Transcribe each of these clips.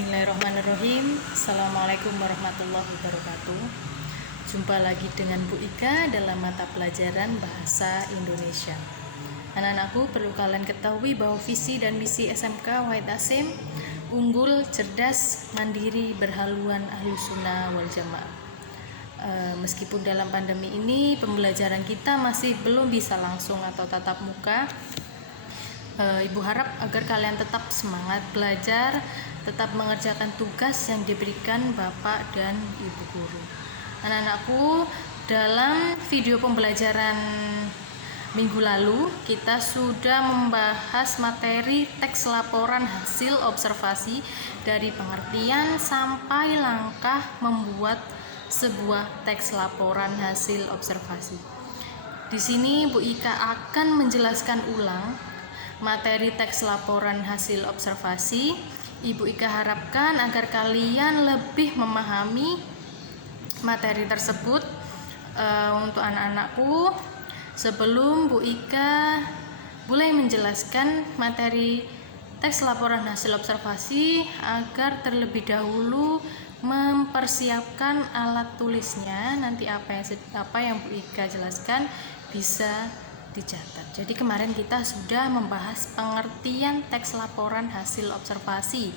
Bismillahirrahmanirrahim. Assalamualaikum warahmatullahi wabarakatuh. Jumpa lagi dengan Bu Ika dalam mata pelajaran Bahasa Indonesia. Anak-anakku, perlu kalian ketahui bahwa visi dan misi SMK Wahid Hasyim unggul, cerdas, mandiri, berhaluan Ahlus Sunnah wal Jamaah. Meskipun dalam pandemi ini pembelajaran kita masih belum bisa langsung atau tatap muka, Ibu harap agar kalian tetap semangat belajar, tetap mengerjakan tugas yang diberikan Bapak dan Ibu guru. Anak-anakku, dalam video pembelajaran minggu lalu kita sudah membahas materi teks laporan hasil observasi dari pengertian sampai langkah membuat sebuah teks laporan hasil observasi. Di sini Bu Ika akan menjelaskan ulang materi teks laporan hasil observasi. Ibu Ika harapkan agar kalian lebih memahami materi tersebut. Untuk anak-anakku, sebelum Bu Ika mulai menjelaskan materi teks laporan hasil observasi, agar terlebih dahulu mempersiapkan alat tulisnya. Nanti apa yang Bu Ika jelaskan bisa dicatat. Jadi kemarin kita sudah membahas pengertian teks laporan hasil observasi,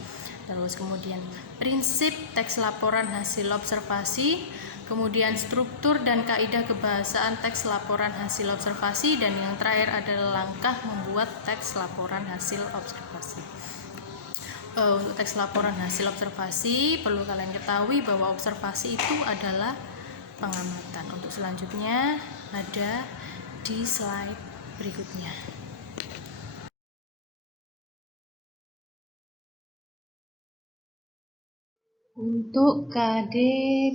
terus kemudian prinsip teks laporan hasil observasi, kemudian struktur dan kaidah kebahasaan teks laporan hasil observasi, dan yang terakhir adalah langkah membuat teks laporan hasil observasi. Untuk teks laporan hasil observasi perlu kalian ketahui bahwa observasi itu adalah pengamatan. Untuk selanjutnya ada di slide berikutnya. Untuk KD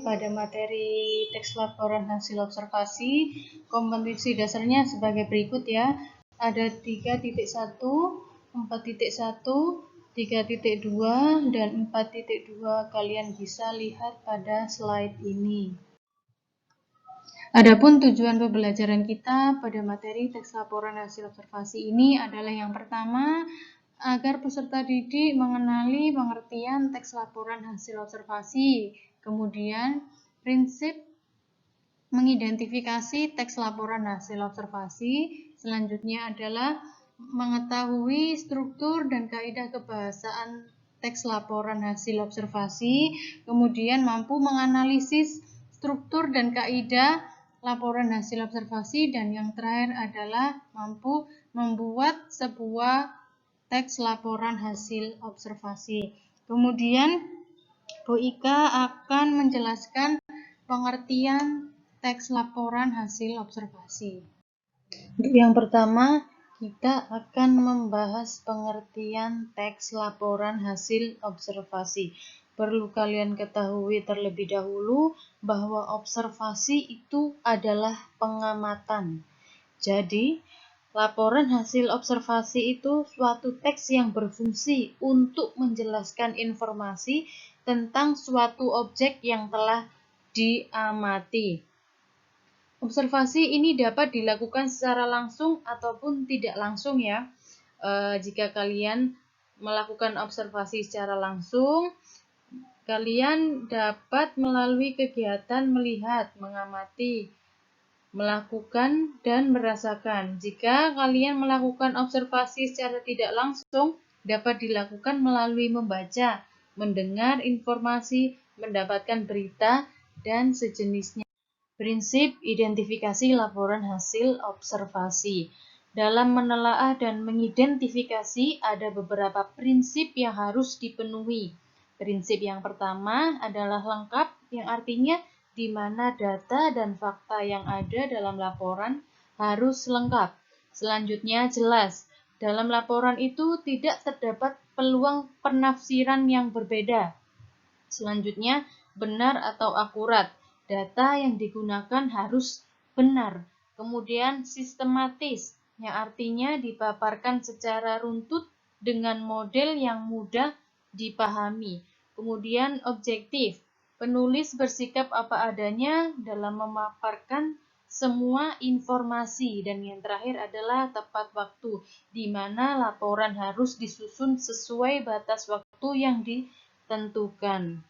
pada materi teks laporan hasil observasi, kompetensi dasarnya sebagai berikut ya. Ada 3.1, 4.1, 3.2, dan 4.2. Kalian bisa lihat pada slide ini. Adapun tujuan pembelajaran kita pada materi teks laporan hasil observasi ini adalah yang pertama, agar peserta didik mengenali pengertian teks laporan hasil observasi, kemudian prinsip mengidentifikasi teks laporan hasil observasi, selanjutnya adalah mengetahui struktur dan kaidah kebahasaan teks laporan hasil observasi, kemudian mampu menganalisis struktur dan kaidah laporan hasil observasi, dan yang terakhir adalah mampu membuat sebuah teks laporan hasil observasi. Kemudian Bu Ika akan menjelaskan pengertian teks laporan hasil observasi. Yang pertama, kita akan membahas pengertian teks laporan hasil observasi. Perlu kalian ketahui terlebih dahulu bahwa observasi itu adalah pengamatan. Jadi, laporan hasil observasi itu suatu teks yang berfungsi untuk menjelaskan informasi tentang suatu objek yang telah diamati. Observasi ini dapat dilakukan secara langsung ataupun tidak langsung ya. Jika kalian melakukan observasi secara langsung, kalian dapat melalui kegiatan melihat, mengamati, melakukan, dan merasakan. Jika kalian melakukan observasi secara tidak langsung, dapat dilakukan melalui membaca, mendengar informasi, mendapatkan berita, dan sejenisnya. Prinsip identifikasi laporan hasil observasi. Dalam menelaah dan mengidentifikasi ada beberapa prinsip yang harus dipenuhi. Prinsip yang pertama adalah lengkap, yang artinya di mana data dan fakta yang ada dalam laporan harus lengkap. Selanjutnya jelas, dalam laporan itu tidak terdapat peluang penafsiran yang berbeda. Selanjutnya benar atau akurat, data yang digunakan harus benar. Kemudian sistematis, yang artinya dipaparkan secara runtut dengan model yang mudah dipahami. Kemudian objektif, penulis bersikap apa adanya dalam memaparkan semua informasi. Dan yang terakhir adalah tepat waktu, di mana laporan harus disusun sesuai batas waktu yang tentukan.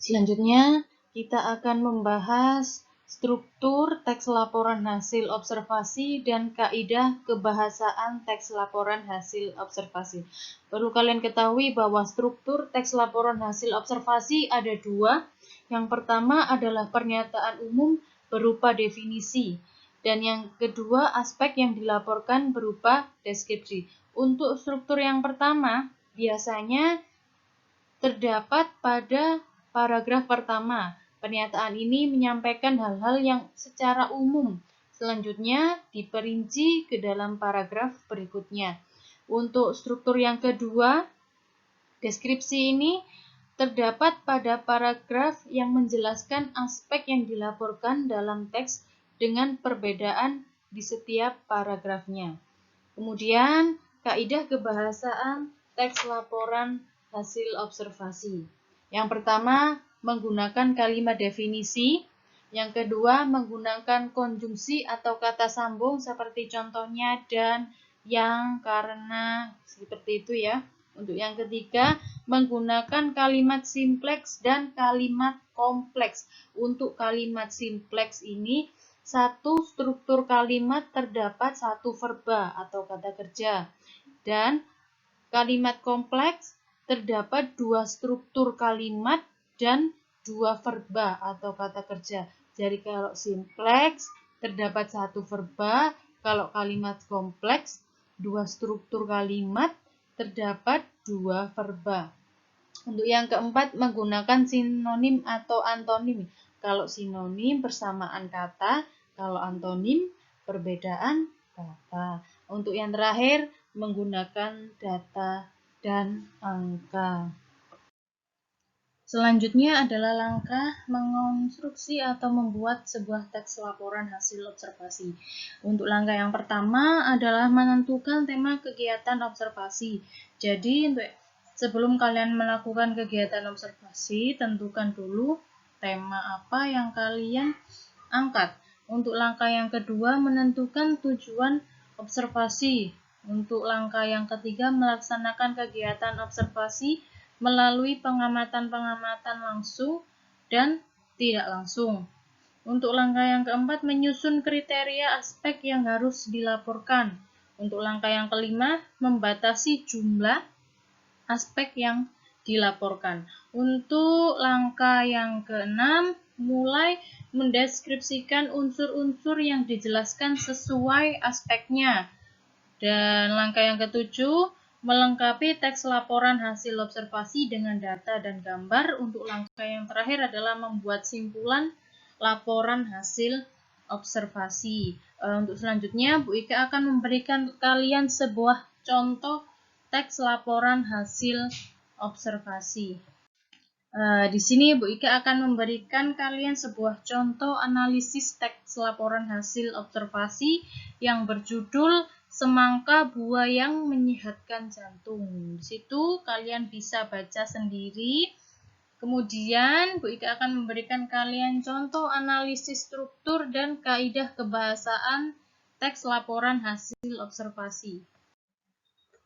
Selanjutnya, kita akan membahas struktur teks laporan hasil observasi dan kaidah kebahasaan teks laporan hasil observasi. Perlu kalian ketahui bahwa struktur teks laporan hasil observasi ada dua. Yang pertama adalah pernyataan umum berupa definisi, dan yang kedua aspek yang dilaporkan berupa deskripsi. Untuk struktur yang pertama, biasanya terdapat pada paragraf pertama. Pernyataan ini menyampaikan hal-hal yang secara umum. Selanjutnya diperinci ke dalam paragraf berikutnya. Untuk struktur yang kedua, deskripsi ini terdapat pada paragraf yang menjelaskan aspek yang dilaporkan dalam teks dengan perbedaan di setiap paragrafnya. Kemudian, kaidah kebahasaan teks laporan hasil observasi. Yang pertama, menggunakan kalimat definisi. Yang kedua, menggunakan konjungsi atau kata sambung seperti contohnya dan, yang, karena, seperti itu ya. Untuk yang ketiga, menggunakan kalimat simpleks dan kalimat kompleks. Untuk kalimat simpleks ini, satu struktur kalimat terdapat satu verba atau kata kerja. Dan kalimat kompleks terdapat dua struktur kalimat dan dua verba atau kata kerja. Jadi kalau simpleks terdapat satu verba, kalau kalimat kompleks dua struktur kalimat terdapat dua verba. Untuk yang keempat, menggunakan sinonim atau antonim. Kalau sinonim persamaan kata, kalau antonim perbedaan kata. Untuk yang terakhir, menggunakan data dan angka. Selanjutnya adalah langkah mengonstruksi atau membuat sebuah teks laporan hasil observasi. Untuk langkah yang pertama adalah menentukan tema kegiatan observasi. Jadi, sebelum kalian melakukan kegiatan observasi, tentukan dulu tema apa yang kalian angkat. Untuk langkah yang kedua, menentukan tujuan observasi. Untuk langkah yang ketiga, melaksanakan kegiatan observasi melalui pengamatan-pengamatan langsung dan tidak langsung. Untuk langkah yang keempat, menyusun kriteria aspek yang harus dilaporkan. Untuk langkah yang kelima, membatasi jumlah aspek yang dilaporkan. Untuk langkah yang keenam, mulai mendeskripsikan unsur-unsur yang dijelaskan sesuai aspeknya. Dan langkah yang ketujuh, melengkapi teks laporan hasil observasi dengan data dan gambar. Untuk langkah yang terakhir adalah membuat simpulan laporan hasil observasi. Untuk selanjutnya, Bu Ika akan memberikan kalian sebuah contoh teks laporan hasil observasi. Di sini Bu Ika akan memberikan kalian sebuah contoh analisis teks laporan hasil observasi yang berjudul Semangka Buah yang Menyehatkan Jantung. Di situ kalian bisa baca sendiri. Kemudian Bu Ika akan memberikan kalian contoh analisis struktur dan kaidah kebahasaan teks laporan hasil observasi.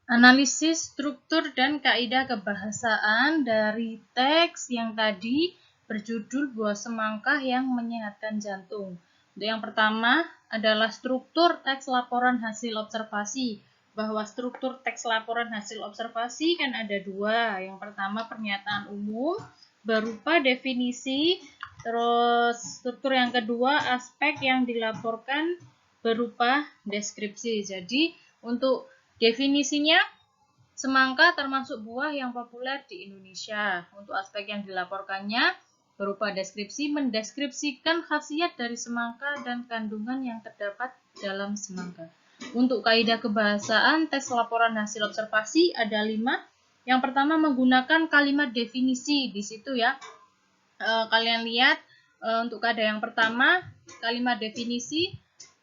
Analisis struktur dan kaidah kebahasaan dari teks yang tadi berjudul Buah Semangka yang Menyehatkan Jantung. Untuk yang pertama adalah struktur teks laporan hasil observasi. Bahwa struktur teks laporan hasil observasi kan ada dua. Yang pertama pernyataan umum berupa definisi. Terus struktur yang kedua aspek yang dilaporkan berupa deskripsi. Jadi untuk definisinya, semangka termasuk buah yang populer di Indonesia. Untuk aspek yang dilaporkannya berupa deskripsi, mendeskripsikan khasiat dari semangka dan kandungan yang terdapat dalam semangka. Untuk kaidah kebahasaan teks laporan hasil observasi ada 5. Yang pertama menggunakan kalimat definisi di situ ya. Kalian lihat untuk kaidah yang pertama kalimat definisi.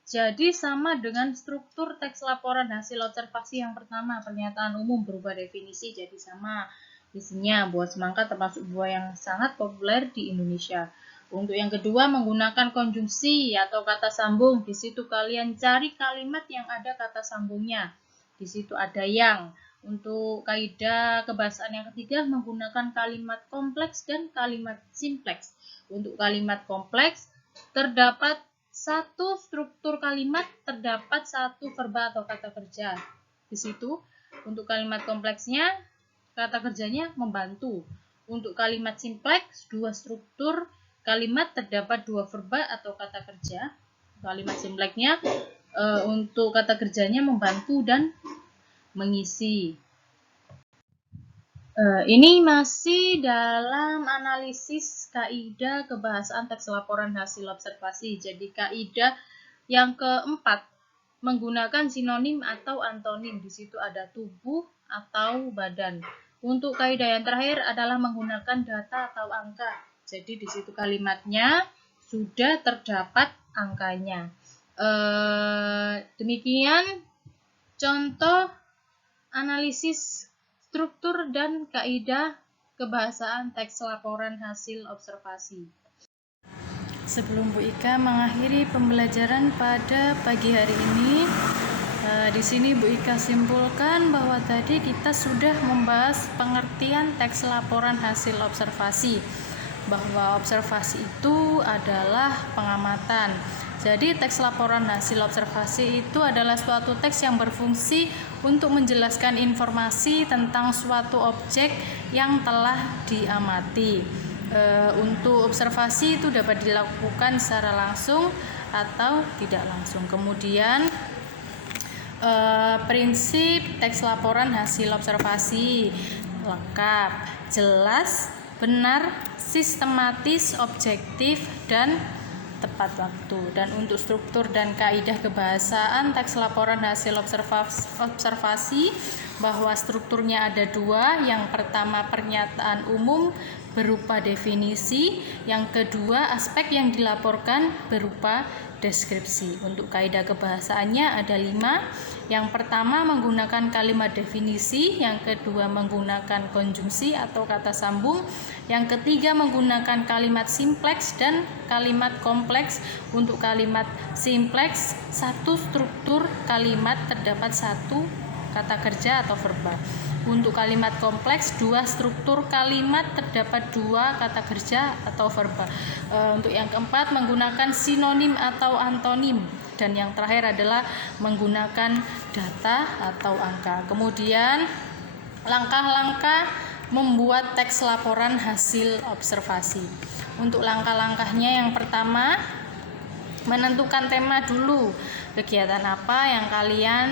Jadi sama dengan struktur teks laporan hasil observasi yang pertama, pernyataan umum berupa definisi jadi sama. Isinya buah semangka termasuk buah yang sangat populer di Indonesia. Untuk yang kedua menggunakan konjungsi atau kata sambung. Di situ kalian cari kalimat yang ada kata sambungnya. Di situ ada yang. Untuk kaidah kebahasaan yang ketiga menggunakan kalimat kompleks dan kalimat simpleks. Untuk kalimat kompleks terdapat satu struktur kalimat, terdapat satu verba atau kata kerja. Di situ untuk kalimat kompleksnya kata kerjanya membantu. Untuk kalimat simpleks dua struktur kalimat, terdapat dua verba atau kata kerja. Kalimat simpleksnya untuk kata kerjanya membantu dan mengisi. Ini masih dalam analisis kaidah kebahasaan teks laporan hasil observasi. Jadi kaidah yang keempat menggunakan sinonim atau antonim. Di situ ada tubuh atau badan. Untuk kaidah yang terakhir adalah menggunakan data atau angka. Jadi di situ kalimatnya sudah terdapat angkanya. Demikian contoh analisis struktur dan kaidah kebahasaan teks laporan hasil observasi. Sebelum Bu Ika mengakhiri pembelajaran pada pagi hari ini, di sini Bu Ika simpulkan bahwa tadi kita sudah membahas pengertian teks laporan hasil observasi, bahwa observasi itu adalah pengamatan. Jadi teks laporan hasil observasi itu adalah suatu teks yang berfungsi untuk menjelaskan informasi tentang suatu objek yang telah diamati. Untuk observasi itu dapat dilakukan secara langsung atau tidak langsung. Kemudian prinsip teks laporan hasil observasi lengkap, jelas, benar, sistematis, objektif, dan tepat waktu. Dan untuk struktur dan kaidah kebahasaan teks laporan hasil observasi bahwa strukturnya ada dua. Yang pertama pernyataan umum berupa definisi, yang kedua aspek yang dilaporkan berupa deskripsi. Untuk kaidah kebahasaannya ada 5. Yang pertama menggunakan kalimat definisi, yang kedua menggunakan konjungsi atau kata sambung, yang ketiga menggunakan kalimat simpleks dan kalimat kompleks. Untuk kalimat simpleks satu struktur kalimat, terdapat satu kata kerja atau verba. Untuk kalimat kompleks dua struktur kalimat, terdapat dua kata kerja atau verba. Untuk yang keempat menggunakan sinonim atau antonim, dan yang terakhir adalah menggunakan data atau angka. Kemudian langkah-langkah membuat teks laporan hasil observasi. Untuk langkah-langkahnya yang pertama menentukan tema dulu, kegiatan apa yang kalian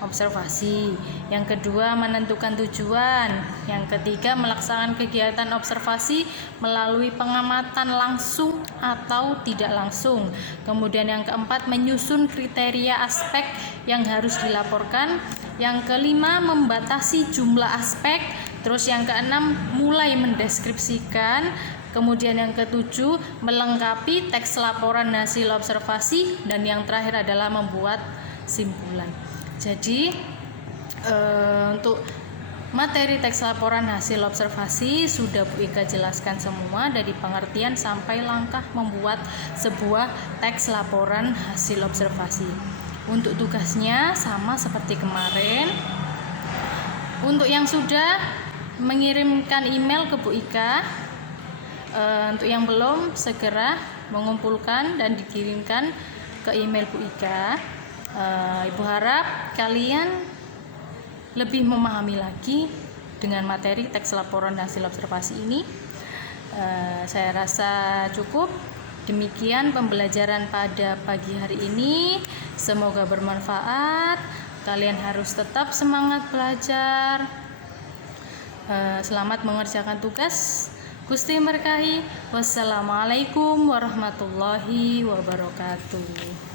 observasi. Yang kedua menentukan tujuan. Yang ketiga melaksanakan kegiatan observasi melalui pengamatan langsung atau tidak langsung. Kemudian yang keempat menyusun kriteria aspek yang harus dilaporkan. Yang kelima membatasi jumlah aspek. Terus yang keenam mulai mendeskripsikan. Kemudian yang ketujuh melengkapi teks laporan hasil observasi, dan yang terakhir adalah membuat simpulan. Jadi untuk materi teks laporan hasil observasi sudah Bu Ika jelaskan semua, dari pengertian sampai langkah membuat sebuah teks laporan hasil observasi. Untuk tugasnya sama seperti kemarin. Untuk yang sudah mengirimkan email ke Bu Ika, untuk yang belum segera mengumpulkan dan dikirimkan ke email Bu Ika. Ibu harap kalian lebih memahami lagi dengan materi teks laporan hasil observasi ini. Saya rasa cukup. Demikian pembelajaran pada pagi hari ini. Semoga bermanfaat. Kalian harus tetap semangat belajar. Selamat mengerjakan tugas. Gusti berkahi. Wassalamualaikum warahmatullahi wabarakatuh.